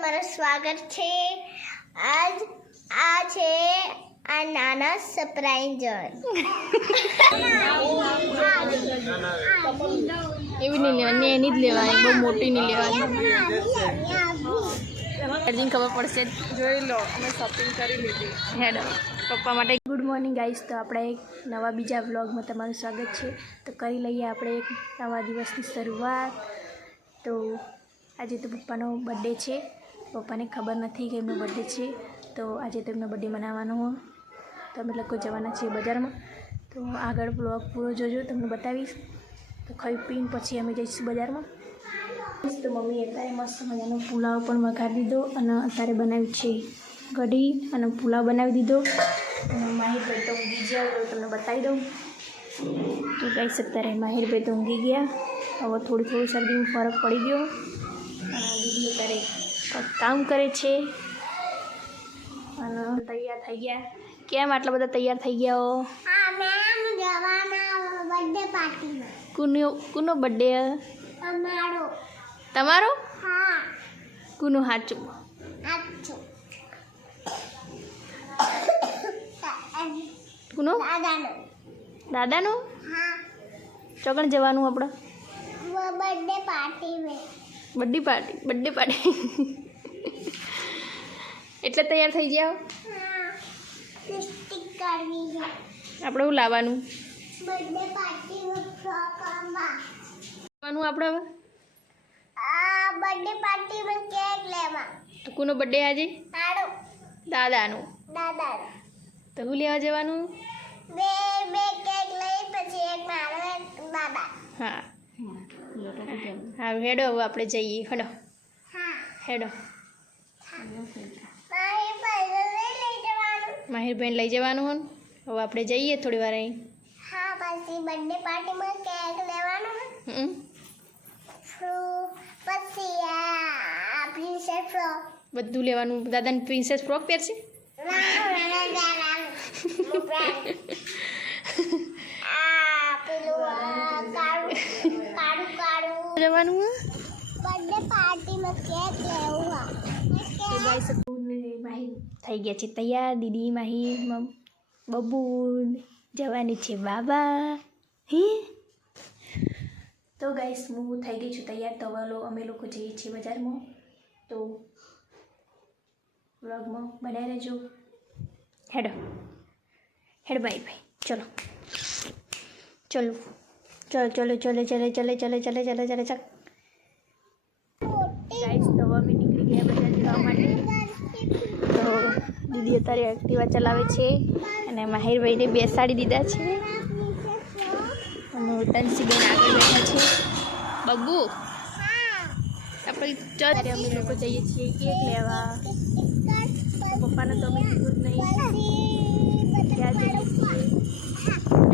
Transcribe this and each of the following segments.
તમારું સ્વાગત છે. આજ આ છે આ નાના સરપ્રાઈઝર એવી નહીં લેવાની એની જ લેવાની બહુ મોટી નહીં લેવાની. ચાર્જિંગ ખબર પડશે જોઈ લો અમે શોપિંગ કરી લીધી. હેડ પપ્પા માટે ગુડ મોર્નિંગ ગાઈસ તો આપણે એક નવા બીજા વ્લોગમાં તમારું સ્વાગત છે. તો કરી લઈએ આપણે એક નવા દિવસની શરૂઆત. તો આજે તો પપ્પાનો બર્થડે છે. પપ્પાને ખબર નથી કે એમનો બર્થડે છે, તો આજે તો એમનો બર્થડે મનાવવાનો હો. તો અમે લોકો જવાના છીએ બજારમાં. તો આગળ બ્લોગ પૂરો જોજો, તમને બતાવીશ. તો ખાઈ પીને પછી અમે જઈશું બજારમાં. તો મમ્મીએ અત્યારે મસ્ત મજાનો પુલાવ પણ વઘારી દીધો અને અત્યારે બનાવી છે કઢી અને પુલાવ બનાવી દીધો. માહિરભાઈ તો ઊંઘી ગયા, તો તમને બતાવી દઉં. તો કહી અત્યારે માહિરભાઈ તો ઊંઘી ગયા. હવે થોડું થોડું શરદીમાં ફરક પડી ગયો. અને દીદી અત્યારે કામ કરે છે. અને તૈયાર થઈ ગયા. કેમ આટલા બધા તૈયાર થઈ ગયા હો? કુનો કુનો બર્થડે અમારો. તમારો? હા. કુનું સાચું આછો કુનો? દાદાનો. દાદાનું? હા. ચોકણ જવાનું આપણે birthday party birthday party birthday party. એટલે તૈયાર થઈ જાઓ આપણે શું લાવવાનું? લાવવાનું આપણે બર્થડે પાર્ટીમાં કેક લેવા તો બર્થડે આજે? આડો દાદાનું. દાદા તો હું લેવા જવાનું? બે બે કેક લઈ પછી એક મારો એક દાદા હા. હા, હેડો હવે આપણે જઈએ. હેડો. હા હેડો. મારી માહિરભાઈને લઈ જવાનું હોય હવે આપણે જઈએ થોડી વાર અહીં હા પછી બર્થડે પાર્ટીમાં કેક લેવાનું હમ. પછી આ પ્રિન્સેસ ફ્રોક બધું લેવાનું દાદાની પ્રિન્સેસ ફ્રોક પહેરશે જવાનું? બર્થડે પાર્ટીમાં કેક લેવું ગાઈસ થઈ ગયા છે તૈયાર દીદી માહી બબુ જવાની છે બાબા હે તો ગાઈસ હું થઈ ગઈ છું તૈયાર તો વાલો અમે લોકો જઈએ છીએ બજારમાં તો વ્લોગમાં બનાવી રહેજો હેડો હેડ બાય ચલો ચલો ચલો ચલો ચલો ચલે ચલે ચલે ચલે ચલે ચલો ચલ ગાઈસ, તો અમે નીકળી ગયા બધા જવા માટે. તો દીદી અત્યારે એક્ટિવા ચલાવે છે અને માહિરભાઈને બેસાડી દીધા છે. અને તનસીબેન આગળ બેઠા છે. બબ્બુ આપણે ચારે અમે લોકો જઈએ છીએ કેક લેવા. પપ્પાને તો અમે કીધું જ નહીં. ક્યાં જઈએ છીએ.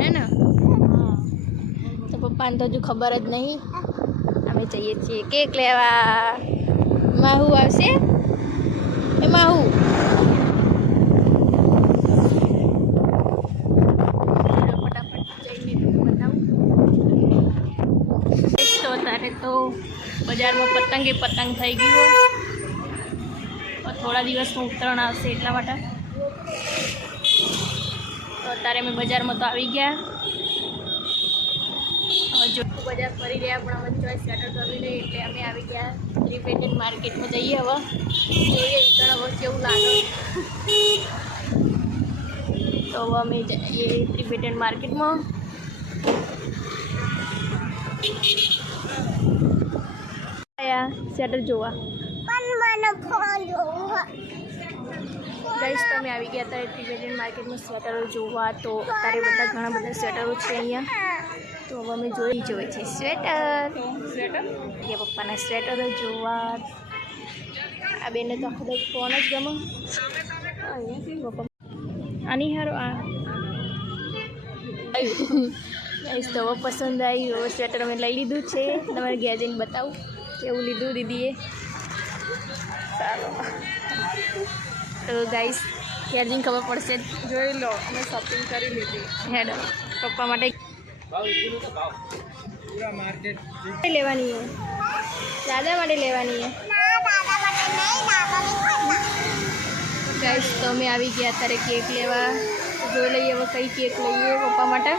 હે ને? તો પપ્પાને તો હજુ ખબર જ નહીં. અમે જઈએ છીએ કેક લેવા. માહુ આવશે? એ માહુ. બતાવું તો બજારમાં પતંગે પતંગ થઈ ગયું થોડા દિવસનું ઉત્તરાયણ આવશે એટલા માટે. અત્યારે અમે બજારમાં તો આવી ગયા. જો બજાર ફરી રહ્યા પણ અમે ચોઈસ સ્વેટર ગમી નહીં એટલે અમે આવી ગયા રિપેટેડ માર્કેટમાં જઈએ હવે. જોઈએ ઈકણ હવે કેવું લાગે. તો હવે અમે જઈએ રિપેટેડ માર્કેટમાં. આયા સ્વેટર જોવા. પણ મને ફોન જોવું? ગઈશ તમે આવી ગયા અત્યારે રિપેટેડ માર્કેટમાં સ્વેટરો જોવા તો અત્યારે બધા ઘણા બધા સ્વેટરો છે અહીંયા. તો હવે અમે જોઈ જોઈએ છે સ્વેટર. સ્વેટર? કે પપ્પાના સ્વેટરો જોવા. આ બેને તો આખો બધો ફોન જ ગમો. આની હારો આ. તો પસંદ આવ્યું સ્વેટર અમે લઈ લીધું છે. તમારે ઘેર જઈને બતાવું કેવું લીધું દીદીએ. સારું તો ગાઈસ ઘેર જઈને ખબર પડશે. જોઈ લો અમે શોપિંગ કરી લીધી. હેડ. પપ્પા માટે લેવાની હે દાદા માટે લેવાની હે ના દાદા માટે નહીં ગાઈસ તો અમે આવી ગયા અત્યારે કેક લેવા. જોઈ લઈએ હવે કઈ કેક લઈએ પપ્પા માટે.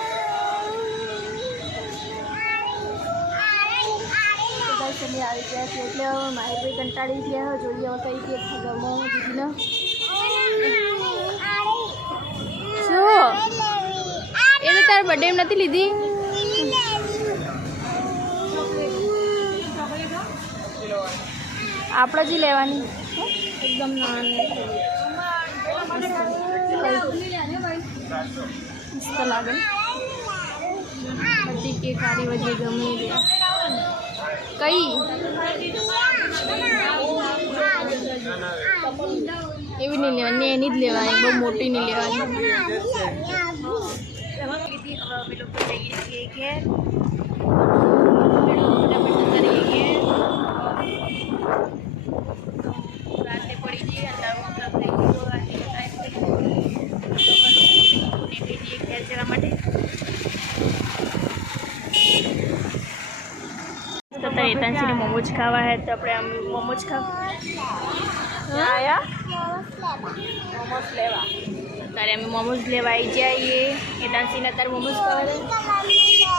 ગાઈસ અમે આવી ગયા કેક લેવા મારે કંટાળી ગયા. જોઈએ હવે કઈ કેક ગમો દીદીનો. તાર બર્થડે નથી લીધી? આપણે જ લેવાની. એકદમ મસ્ત લાગે. બધી કેક આરી વજે ગમે તે. કઈ? એવી નહીં લેવાની, એની જ લેવાની, બહુ મોટી નહીં લેવાની. અમે લોકો જઈએ છીએ ઘેર રાતે પડી જઈએ અંધારું અંધારું થઈ ગયું રાતે ટાઈમ થઈ માટે તો ખાવા હે તો આપણે આમ મોમોજ ખાવા આયા મોમોસ લેવા તારે અમે મોમોઝ લેવા આવી જઈએ એતાંશીને તારે મોમોઝ ખાવા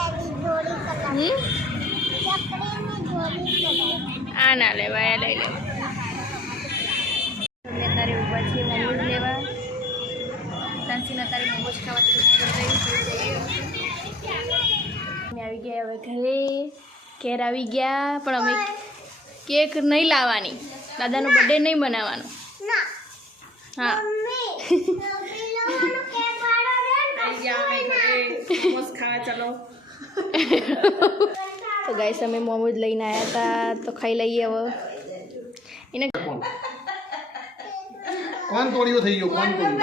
આ ના લેવા આ લઈ લેવા અમે અત્યારે ઊભા છીએ મોમોઝ લેવા. તાંસીને અત્યારે મોમોઝ ખાવા આવી ગયા હવે ઘરે. ઘેર આવી ગયા પણ અમે કેક નહીં લાવવાની. દાદાનો બર્થડે નહીં બનાવવાનો હા. મોમોસ ખાવા ચલો તો ગાઈસ અમે મોમોજ લઈને આવ્યા હતા તો ખાઈ લઈએ હવે. એને કોણ તોડ્યો થઈ ગયો? કોણ તોડ્યો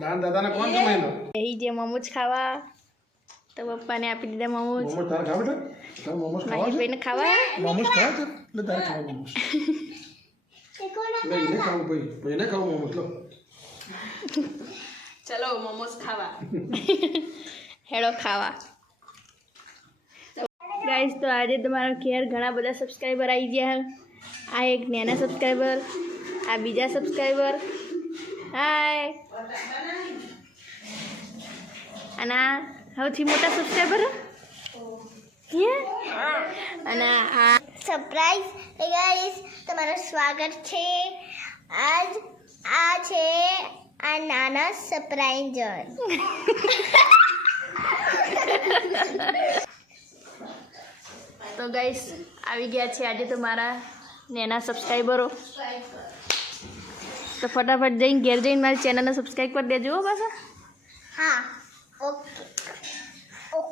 દાન દાદાને? કોણ કમાયેલો એ જે મોમોજ ખાવા. તો પપ્પાને આપી દીધા મોમોજ મોમોજ તારે ખાવા બેટા તારે મોમોસ ખાવા છે? બેન ખાવા. મોમોજ ખાવા છે? એટલે તારે ખાવા મોમોજ એટલે કોણ ખાવા ભાઈ. ભાઈ એને ખાવું મોમોસ લો. ચલો મોમોસ ખાવા. હેડો ખાવા. ગાઈસ તો આજે તમારા ઘેર ઘણા બધા સબસ્ક્રાઈબર આવી ગયા આ એક નાના સબસ્ક્રાઈબર આ બીજા સબસ્ક્રાઈબર હાય અને આ સૌથી મોટા સબસ્ક્રાઈબર હે? અને આ સરપ્રાઈઝ ગાઈસ તમારું સ્વાગત છે. આજ આ છે આ નાના સરપ્રાઈઝર તો ગાઈસ આવી ગયા છે આજે તો મારા નેના સબસ્ક્રાઈબરો તો ફટાફટ જઈને ઘેર જઈને મારી ચેનલને સબસ્ક્રાઈબ કરી દેજો પાછા. હા ઓકે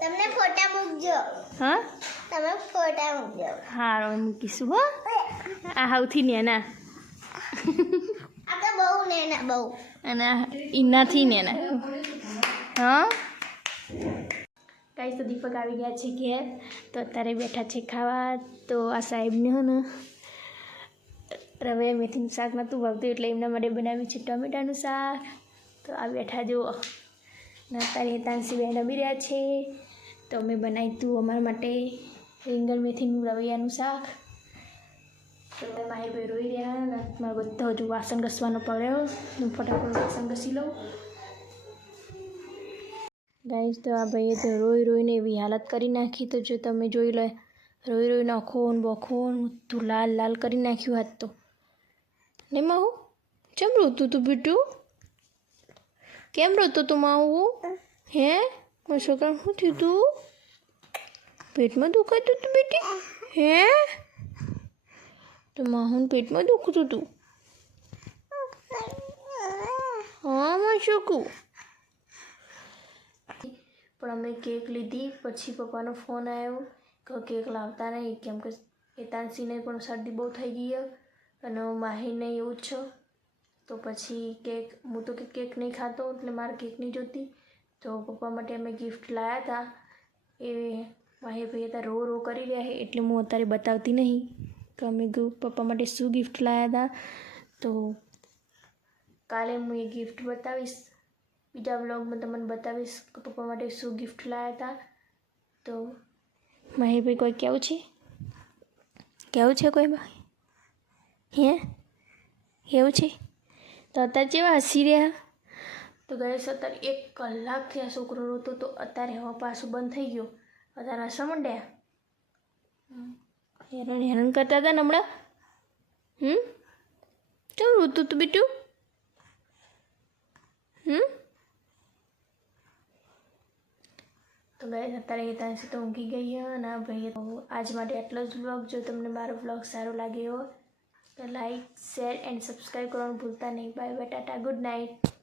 તમને ફોટા મૂકજો. હા? તમે ફોટા મૂકજો. હા હવે મૂકીશું હો. આ સૌથી નાના. બહુ અને આ ને નાના હા? કાંઈ તો દીપક આવી ગયા છે ઘેર. તો અત્યારે બેઠા છે ખાવા. તો આ સાહેબને હો ને રવે મેથીનું શાક નહોતું ભાવતું એટલે એમના માટે બનાવ્યું છે ટમેટાનું શાક. તો આ બેઠા જુઓ. ને અત્યારે તાનસી બેન રમી રહ્યા છે. તો અમે બનાવ્યું હતું અમારા માટે રીંગણ મેથીનું રવૈયાનું શાક. તો મારી ભાઈ રોઈ રહ્યા અને મારે બધો હજુ વાસણ ઘસવાનો પડ્યો હું ફટાફટ વાસણ ઘસી લઉં ગાઈશ તો આ ભાઈએ તો રોઈ રોઈને એવી હાલત કરી નાખી તો જો તમે જોઈ લો રોઈ રોઈને અખોન બખોન તું લાલ લાલ કરી નાખ્યું હાથ તો ને માહુ કેમ રોતું તું બીટું કેમ રોતું તું માહુ હે મારા છોકરા શું થયું તું પેટમાં દુખાતું તું બેટી હે તો માહુન પેટમાં દુખતું તું હા માં છોકું પણ અમે કેક લીધી પછી પપ્પાનો ફોન આવ્યો કે કેક લાવતા નહીં કેમ કે એતાંશીને પણ શરદી બહુ થઈ ગઈ છે અને માહીને એવું જ છે તો પછી કેક હું તો કે કેક નહીં ખાતો એટલે મારે કેક નહીં જોતી તો પપ્પા માટે અમે ગિફ્ટ લાવ્યા હતા એ માહી ભાઈ હતા રો રો કરી રહ્યા છે એટલે હું અત્યારે બતાવતી નહીં કે અમે પપ્પા માટે શું ગિફ્ટ લાવ્યા હતા તો કાલે હું એ ગિફ્ટ બતાવીશ. બીજા બ્લોગમાં તમને બતાવીશ કે પપ્પા માટે શું ગિફ્ટ લાવ્યા હતા તો ભાઈ કોઈ કેવું છે? કેવું છે કોઈ હે? કેવું છે? તો અત્યારે જેવા હસી રહ્યા? તો ગયેશ અત્યારે એક કલાકથી આ છોકરો રોતો તો અત્યારે હવે પાછું બંધ થઈ ગયો. અત્યારે હસવા માંડ્યા. હેરાન હેરાન કરતા હતા હમણાં? હમ? કેમ રોતું તું બીટું? હમ? તો ગઈ અત્યારે ત્યાં સુધી તો ઊંઘી ગઈ હે અને ભાઈ આજ માટે એટલો જ વ્લોગ જો તમને મારો વ્લોગ સારો લાગ્યો તો લાઈક શેર એન્ડ સબસ્ક્રાઈબ કરવાનું ભૂલતા નહીં. Bye bye tata good night